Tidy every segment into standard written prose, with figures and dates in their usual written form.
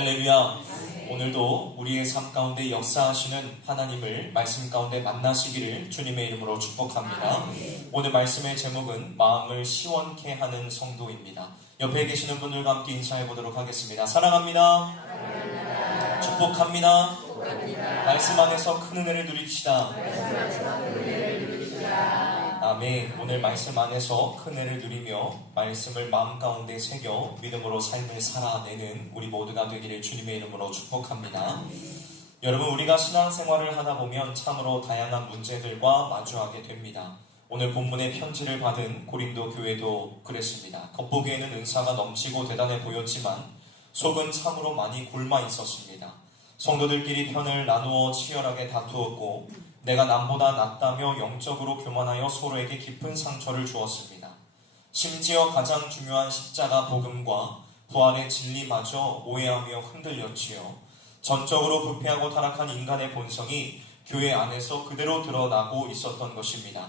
할렐루야. 오늘도 우리의 삶 가운데 역사하시는 하나님을 말씀 가운데 만나시기를 주님의 이름으로 축복합니다. 오늘 말씀의 제목은 마음을 시원케 하는 성도입니다. 옆에 계시는 분들과 함께 인사해 보도록 하겠습니다. 사랑합니다. 축복합니다. 말씀 안에서 큰 은혜를 누립시다. 아멘. 오늘 말씀 안에서 큰 은혜를 누리며 말씀을 마음 가운데 새겨 믿음으로 삶을 살아내는 우리 모두가 되기를 주님의 이름으로 축복합니다. 여러분, 우리가 신앙생활을 하다 보면 참으로 다양한 문제들과 마주하게 됩니다. 오늘 본문의 편지를 받은 고린도 교회도 그랬습니다. 겉보기에는 은사가 넘치고 대단해 보였지만 속은 참으로 많이 굶어 있었습니다. 성도들끼리 편을 나누어 치열하게 다투었고 내가 남보다 낫다며 영적으로 교만하여 서로에게 깊은 상처를 주었습니다. 심지어 가장 중요한 십자가 복음과 부활의 진리마저 오해하며 흔들렸지요. 전적으로 부패하고 타락한 인간의 본성이 교회 안에서 그대로 드러나고 있었던 것입니다.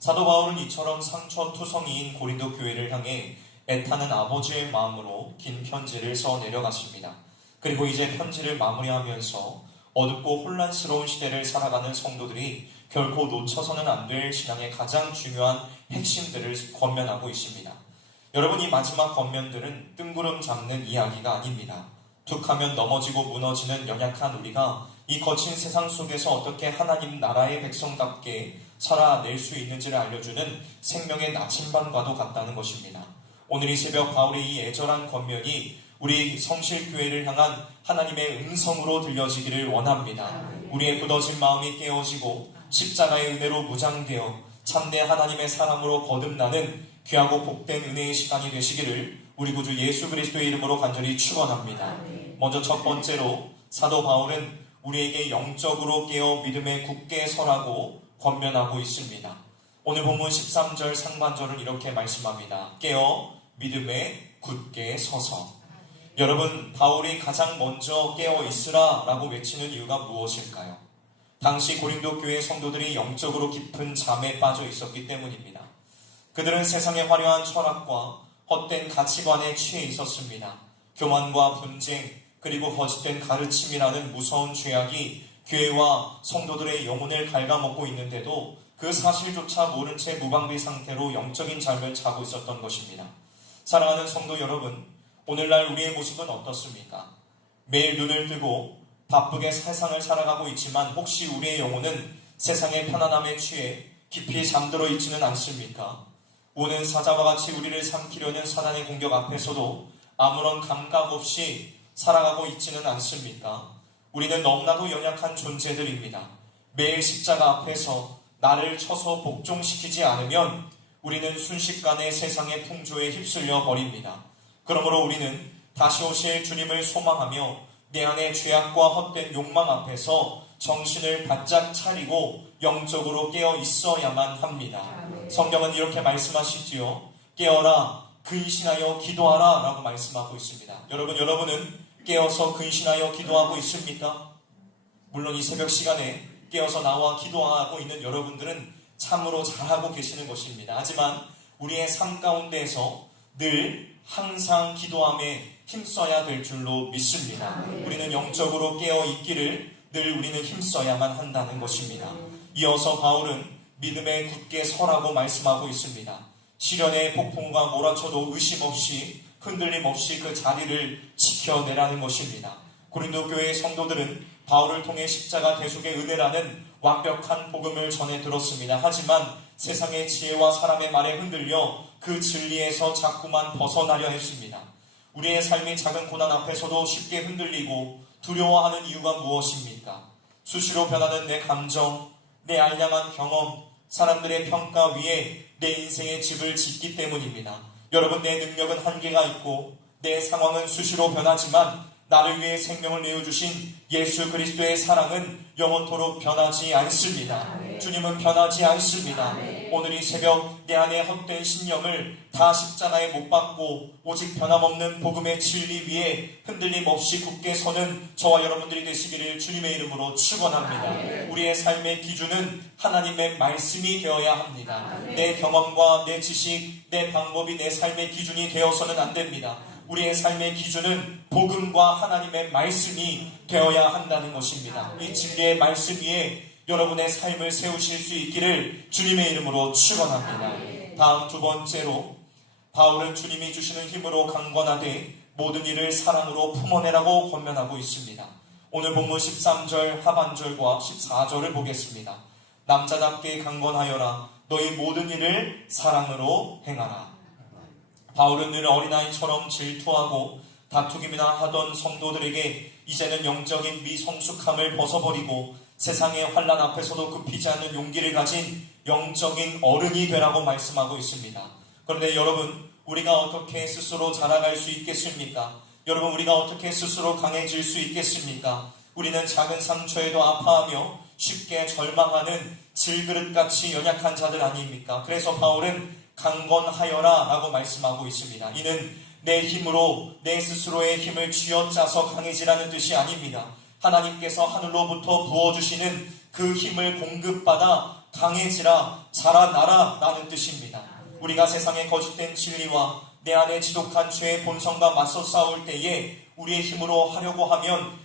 사도 바울은 이처럼 상처투성이인 고린도 교회를 향해 애타는 아버지의 마음으로 긴 편지를 써 내려갔습니다. 그리고 이제 편지를 마무리하면서 어둡고 혼란스러운 시대를 살아가는 성도들이 결코 놓쳐서는 안 될 신앙의 가장 중요한 핵심들을 권면하고 있습니다. 여러분, 이 마지막 권면들은 뜬구름 잡는 이야기가 아닙니다. 툭하면 넘어지고 무너지는 연약한 우리가 이 거친 세상 속에서 어떻게 하나님 나라의 백성답게 살아낼 수 있는지를 알려주는 생명의 나침반과도 같다는 것입니다. 오늘 이 새벽 바울의 이 애절한 권면이 우리 성실교회를 향한 하나님의 음성으로 들려지기를 원합니다. 우리의 굳어진 마음이 깨어지고 십자가의 은혜로 무장되어 참대 하나님의 사랑으로 거듭나는 귀하고 복된 은혜의 시간이 되시기를 우리 구주 예수 그리스도의 이름으로 간절히 축원합니다. 먼저 첫 번째로 사도 바울은 우리에게 영적으로 깨어 믿음에 굳게 서라고 권면하고 있습니다. 오늘 본문 13절 상반절은 이렇게 말씀합니다. 깨어 믿음에 굳게 서서. 여러분, 바울이 가장 먼저 깨어 있으라 라고 외치는 이유가 무엇일까요? 당시 고린도 교회 성도들이 영적으로 깊은 잠에 빠져 있었기 때문입니다. 그들은 세상의 화려한 철학과 헛된 가치관에 취해 있었습니다. 교만과 분쟁, 그리고 거짓된 가르침이라는 무서운 죄악이 교회와 성도들의 영혼을 갉아먹고 있는데도 그 사실조차 모른 채 무방비 상태로 영적인 잠을 자고 있었던 것입니다. 사랑하는 성도 여러분, 오늘날 우리의 모습은 어떻습니까? 매일 눈을 뜨고 바쁘게 세상을 살아가고 있지만 혹시 우리의 영혼은 세상의 편안함에 취해 깊이 잠들어 있지는 않습니까? 오는 사자와 같이 우리를 삼키려는 사단의 공격 앞에서도 아무런 감각 없이 살아가고 있지는 않습니까? 우리는 너무나도 연약한 존재들입니다. 매일 십자가 앞에서 나를 쳐서 복종시키지 않으면 우리는 순식간에 세상의 풍조에 휩쓸려 버립니다. 그러므로 우리는 다시 오실 주님을 소망하며 내 안의 죄악과 헛된 욕망 앞에서 정신을 바짝 차리고 영적으로 깨어 있어야만 합니다. 성경은 이렇게 말씀하시지요. 깨어라, 근신하여 기도하라 라고 말씀하고 있습니다. 여러분은 깨어서 근신하여 기도하고 있습니까? 물론 이 새벽 시간에 깨어서 나와 기도하고 있는 여러분들은 참으로 잘하고 계시는 것입니다. 하지만 우리의 삶 가운데에서 늘 항상 기도함에 힘써야 될 줄로 믿습니다. 우리는 영적으로 깨어 있기를 늘 우리는 힘써야만 한다는 것입니다. 이어서 바울은 믿음에 굳게 서라고 말씀하고 있습니다. 시련의 폭풍과 몰아쳐도 의심 없이 흔들림 없이 그 자리를 지켜내라는 것입니다. 고린도 교회의 성도들은 바울을 통해 십자가 대속의 은혜라는 완벽한 복음을 전해 들었습니다. 하지만 세상의 지혜와 사람의 말에 흔들려 그 진리에서 자꾸만 벗어나려 했습니다. 우리의 삶의 작은 고난 앞에서도 쉽게 흔들리고 두려워하는 이유가 무엇입니까? 수시로 변하는 내 감정, 내 알량한 경험, 사람들의 평가 위에 내 인생의 집을 짓기 때문입니다. 여러분, 내 능력은 한계가 있고 내 상황은 수시로 변하지만 나를 위해 생명을 내어주신 예수 그리스도의 사랑은 영원토록 변하지 않습니다. 주님은 변하지 않습니다. 오늘 이 새벽 내 안의 헛된 신념을 다 십자가에 못 박고 오직 변함없는 복음의 진리 위에 흔들림 없이 굳게 서는 저와 여러분들이 되시기를 주님의 이름으로 축원합니다. 우리의 삶의 기준은 하나님의 말씀이 되어야 합니다. 내 경험과 내 지식, 내 방법이 내 삶의 기준이 되어서는 안 됩니다. 우리의 삶의 기준은 복음과 하나님의 말씀이 되어야 한다는 것입니다. 이 진리의 말씀 위에 여러분의 삶을 세우실 수 있기를 주님의 이름으로 축원합니다. 다음 두 번째로 바울은 주님이 주시는 힘으로 강건하되 모든 일을 사랑으로 품어내라고 권면하고 있습니다. 오늘 본문 13절 하반절과 14절을 보겠습니다. 남자답게 강건하여라. 너희 모든 일을 사랑으로 행하라. 바울은 늘 어린아이처럼 질투하고 다투기나 하던 성도들에게 이제는 영적인 미성숙함을 벗어버리고 세상의 환난 앞에서도 굽히지 않는 용기를 가진 영적인 어른이 되라고 말씀하고 있습니다. 그런데 여러분, 우리가 어떻게 스스로 자라갈 수 있겠습니까? 여러분, 우리가 어떻게 스스로 강해질 수 있겠습니까? 우리는 작은 상처에도 아파하며 쉽게 절망하는 질그릇같이 연약한 자들 아닙니까? 그래서 바울은 강건하여라 라고 말씀하고 있습니다. 이는 내 힘으로 내 스스로의 힘을 쥐어짜서 강해지라는 뜻이 아닙니다. 하나님께서 하늘로부터 부어주시는 그 힘을 공급받아 강해지라, 자라나라 라는 뜻입니다. 우리가 세상의 거짓된 진리와 내 안에 지독한 죄의 본성과 맞서 싸울 때에 우리의 힘으로 하려고 하면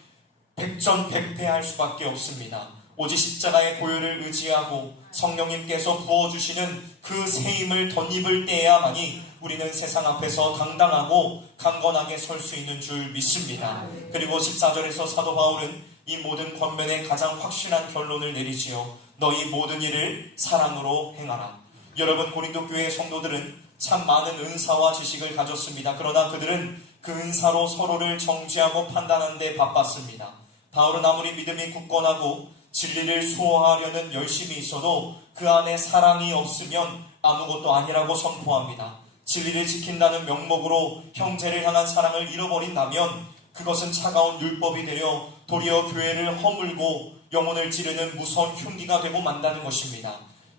백전백패할 수밖에 없습니다. 오직 십자가의 보혈을 의지하고 성령님께서 부어주시는 그 새 힘을 덧입을 때에야만이 우리는 세상 앞에서 당당하고 강건하게 설 수 있는 줄 믿습니다. 그리고 14절에서 사도 바울은 이 모든 권면에 가장 확실한 결론을 내리지요. 너희 모든 일을 사랑으로 행하라. 여러분, 고린도 교회의 성도들은 참 많은 은사와 지식을 가졌습니다. 그러나 그들은 그 은사로 서로를 정죄하고 판단하는 데 바빴습니다. 바울은 아무리 믿음이 굳건하고 진리를 수호하려는 열심이 있어도 그 안에 사랑이 없으면 아무것도 아니라고 선포합니다. 진리를 지킨다는 명목으로 형제를 향한 사랑을 잃어버린다면 그것은 차가운 율법이 되려 도리어 교회를 허물고 영혼을 찌르는 무서운 흉기가 되고 만다는 것입니다.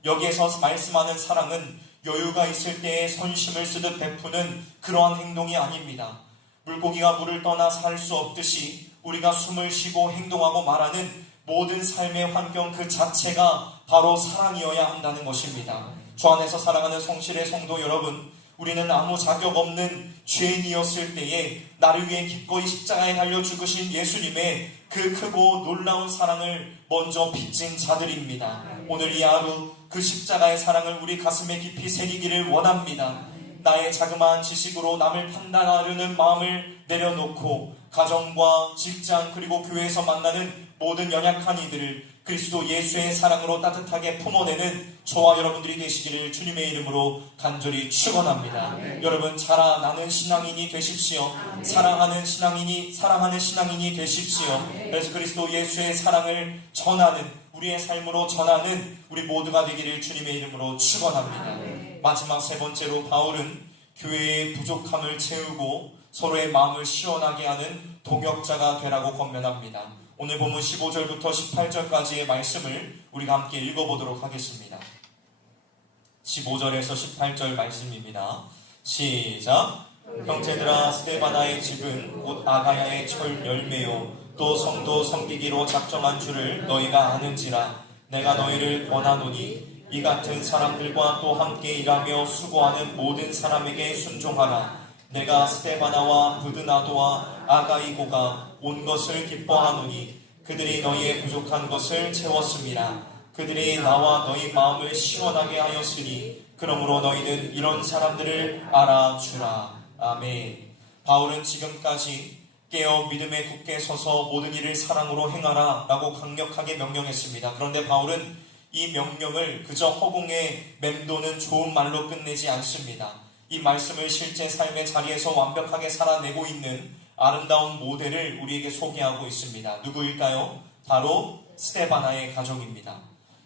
여기에서 말씀하는 사랑은 여유가 있을 때에 선심을 쓰듯 베푸는 그러한 행동이 아닙니다. 물고기가 물을 떠나 살 수 없듯이 우리가 숨을 쉬고 행동하고 말하는 모든 삶의 환경 그 자체가 바로 사랑이어야 한다는 것입니다. 주 안에서 사랑하는 성실의 성도 여러분, 우리는 아무 자격 없는 죄인이었을 때에 나를 위해 기꺼이 십자가에 달려 죽으신 예수님의 그 크고 놀라운 사랑을 먼저 빚진 자들입니다. 오늘 이 하루 그 십자가의 사랑을 우리 가슴에 깊이 새기기를 원합니다. 나의 자그마한 지식으로 남을 판단하려는 마음을 내려놓고 가정과 직장 그리고 교회에서 만나는 모든 연약한 이들을 그리스도 예수의 사랑으로 따뜻하게 품어내는 저와 여러분들이 되시기를 주님의 이름으로 간절히 축원합니다. 여러분, 자라나는 신앙인이 되십시오. 사랑하는 신앙인이 되십시오. 그래서 그리스도 예수의 사랑을 전하는, 우리의 삶으로 전하는 우리 모두가 되기를 주님의 이름으로 축원합니다. 마지막 세 번째로 바울은 교회의 부족함을 채우고 서로의 마음을 시원하게 하는 동역자가 되라고 권면합니다. 오늘 본문 15절부터 18절까지의 말씀을 우리가 함께 읽어보도록 하겠습니다. 15절에서 18절 말씀입니다. 시작! 형제들아, 스데바나의 집은 곧 아가야의 철 열매요 또 성도 섬기기로 작정한 줄을 너희가 아는지라. 내가 너희를 권하노니 이 같은 사람들과 또 함께 일하며 수고하는 모든 사람에게 순종하라. 내가 스데바나와 부드나도와 아가이고가 온 것을 기뻐하노니 그들이 너희의 부족한 것을 채웠습니다. 그들이 나와 너희 마음을 시원하게 하였으니 그러므로 너희는 이런 사람들을 알아주라. 아멘. 바울은 지금까지 깨어 믿음에 굳게 서서 모든 일을 사랑으로 행하라 라고 강력하게 명령했습니다. 그런데 바울은 이 명령을 그저 허공에 맴도는 좋은 말로 끝내지 않습니다. 이 말씀을 실제 삶의 자리에서 완벽하게 살아내고 있는 아름다운 모델을 우리에게 소개하고 있습니다. 누구일까요? 바로 스데바나의 가정입니다.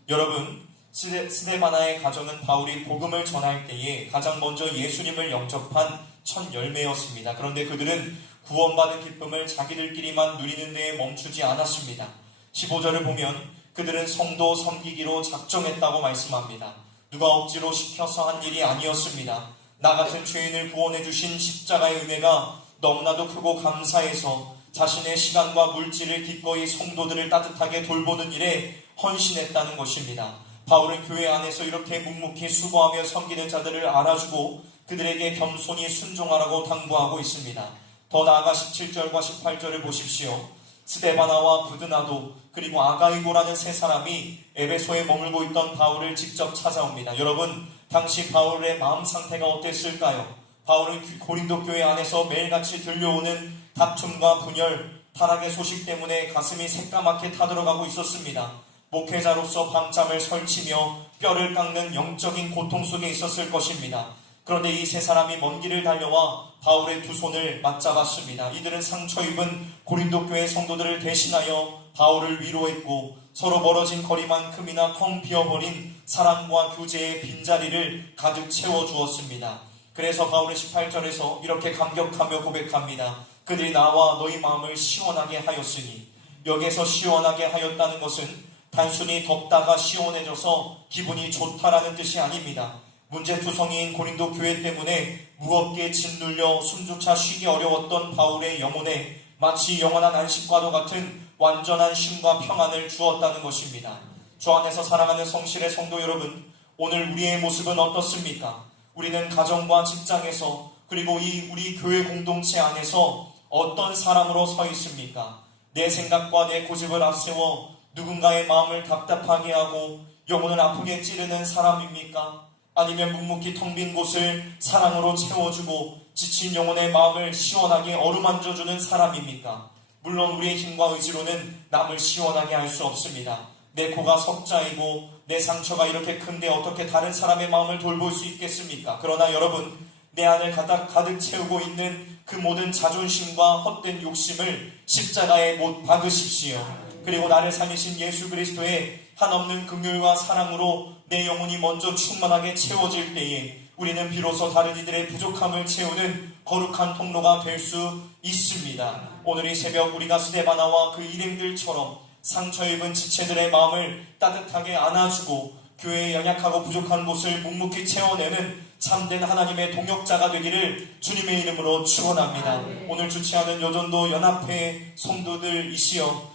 여러분, 스데바나의 가정은 바울이 복음을 전할 때에 가장 먼저 예수님을 영접한 첫 열매였습니다. 그런데 그들은 구원받은 기쁨을 자기들끼리만 누리는 데에 멈추지 않았습니다. 15절을 보면 그들은 성도 섬기기로 작정했다고 말씀합니다. 누가 억지로 시켜서 한 일이 아니었습니다. 나 같은 죄인을 구원해 주신 십자가의 은혜가 너무나도 크고 감사해서 자신의 시간과 물질을 기꺼이 성도들을 따뜻하게 돌보는 일에 헌신했다는 것입니다. 바울은 교회 안에서 이렇게 묵묵히 수고하며 섬기는 자들을 알아주고 그들에게 겸손히 순종하라고 당부하고 있습니다. 더 나아가 17절과 18절을 보십시오. 스데바나와 부드나도 그리고 아가이고라는 세 사람이 에베소에 머물고 있던 바울을 직접 찾아옵니다. 여러분, 당시 바울의 마음 상태가 어땠을까요? 바울은 고린도 교회 안에서 매일같이 들려오는 다툼과 분열, 타락의 소식 때문에 가슴이 새까맣게 타들어가고 있었습니다. 목회자로서 밤잠을 설치며 뼈를 깎는 영적인 고통 속에 있었을 것입니다. 그런데 이 세 사람이 먼 길을 달려와 바울의 두 손을 맞잡았습니다. 이들은 상처 입은 고린도 교회 성도들을 대신하여 바울을 위로했고 서로 멀어진 거리만큼이나 텅 비어버린 사랑과 교제의 빈자리를 가득 채워주었습니다. 그래서 바울의 18절에서 이렇게 감격하며 고백합니다. 그들이 나와 너희 마음을 시원하게 하였으니, 여기에서 시원하게 하였다는 것은 단순히 덥다가 시원해져서 기분이 좋다라는 뜻이 아닙니다. 문제투성이인 고린도 교회 때문에 무겁게 짓눌려 숨조차 쉬기 어려웠던 바울의 영혼에 마치 영원한 안식과도 같은 완전한 쉼과 평안을 주었다는 것입니다. 주 안에서 사랑하는 성실의 성도 여러분, 오늘 우리의 모습은 어떻습니까? 우리는 가정과 직장에서 그리고 이 우리 교회 공동체 안에서 어떤 사람으로 서 있습니까? 내 생각과 내 고집을 앞세워 누군가의 마음을 답답하게 하고 영혼을 아프게 찌르는 사람입니까? 아니면 묵묵히 텅 빈 곳을 사랑으로 채워주고 지친 영혼의 마음을 시원하게 어루만져주는 사람입니까? 물론 우리의 힘과 의지로는 남을 시원하게 할 수 없습니다. 내 코가 석자이고 내 상처가 이렇게 큰데 어떻게 다른 사람의 마음을 돌볼 수 있겠습니까? 그러나 여러분, 내 안을 가득 채우고 있는 그 모든 자존심과 헛된 욕심을 십자가에 못 박으십시오. 그리고 나를 살리신 예수 그리스도의 한없는 긍휼과 사랑으로 내 영혼이 먼저 충만하게 채워질 때에 우리는 비로소 다른 이들의 부족함을 채우는 거룩한 통로가 될 수 있습니다. 오늘 이 새벽 우리가 스데바나와 그 일행들처럼 상처 입은 지체들의 마음을 따뜻하게 안아주고 교회의 연약하고 부족한 곳을 묵묵히 채워내는 참된 하나님의 동역자가 되기를 주님의 이름으로 축원합니다. 오늘 주최하는 여전도 연합회 성도들이시여,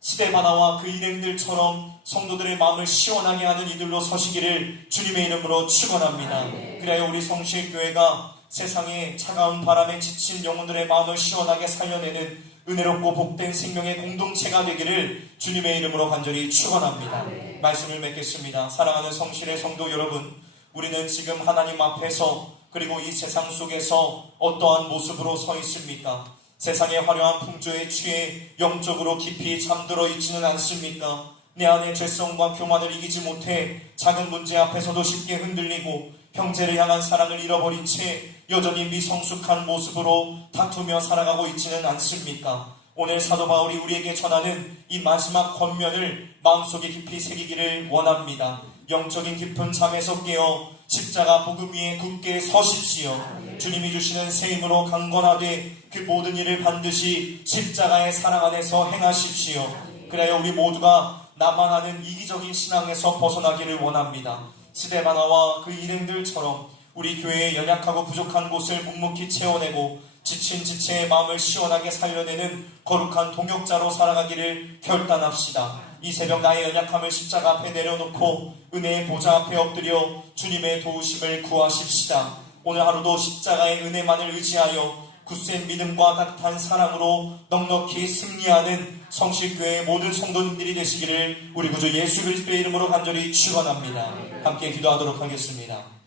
스데바나와 그 일행들처럼 성도들의 마음을 시원하게 하는 이들로 서시기를 주님의 이름으로 축원합니다. 그래야 우리 성실교회가 세상의 차가운 바람에 지친 영혼들의 마음을 시원하게 살려내는 은혜롭고 복된 생명의 공동체가 되기를 주님의 이름으로 간절히 축원합니다. 말씀을 맺겠습니다. 사랑하는 성실의 성도 여러분, 우리는 지금 하나님 앞에서 그리고 이 세상 속에서 어떠한 모습으로 서 있습니까? 세상의 화려한 풍조에 취해 영적으로 깊이 잠들어 있지는 않습니까? 내 안의 죄성과 교만을 이기지 못해 작은 문제 앞에서도 쉽게 흔들리고 형제를 향한 사랑을 잃어버린 채 여전히 미성숙한 모습으로 다투며 살아가고 있지는 않습니까? 오늘 사도 바울이 우리에게 전하는 이 마지막 권면을 마음속에 깊이 새기기를 원합니다. 영적인 깊은 잠에서 깨어 십자가 복음 위에 굳게 서십시오. 주님이 주시는 새 힘으로 강건하되 그 모든 일을 반드시 십자가의 사랑 안에서 행하십시오. 그래야 우리 모두가 나만 아는 이기적인 신앙에서 벗어나기를 원합니다. 스데바나와 그 일행들처럼 우리 교회의 연약하고 부족한 곳을 묵묵히 채워내고 지친 지체의 마음을 시원하게 살려내는 거룩한 동역자로 살아가기를 결단합시다. 이 새벽 나의 연약함을 십자가 앞에 내려놓고 은혜의 보좌 앞에 엎드려 주님의 도우심을 구하십시다. 오늘 하루도 십자가의 은혜만을 의지하여 굳센 믿음과 따뜻한 사랑으로 넉넉히 승리하는 성실교회의 모든 성도님들이 되시기를 우리 구주 예수 그리스도의 이름으로 간절히 축원합니다. 함께 기도하도록 하겠습니다.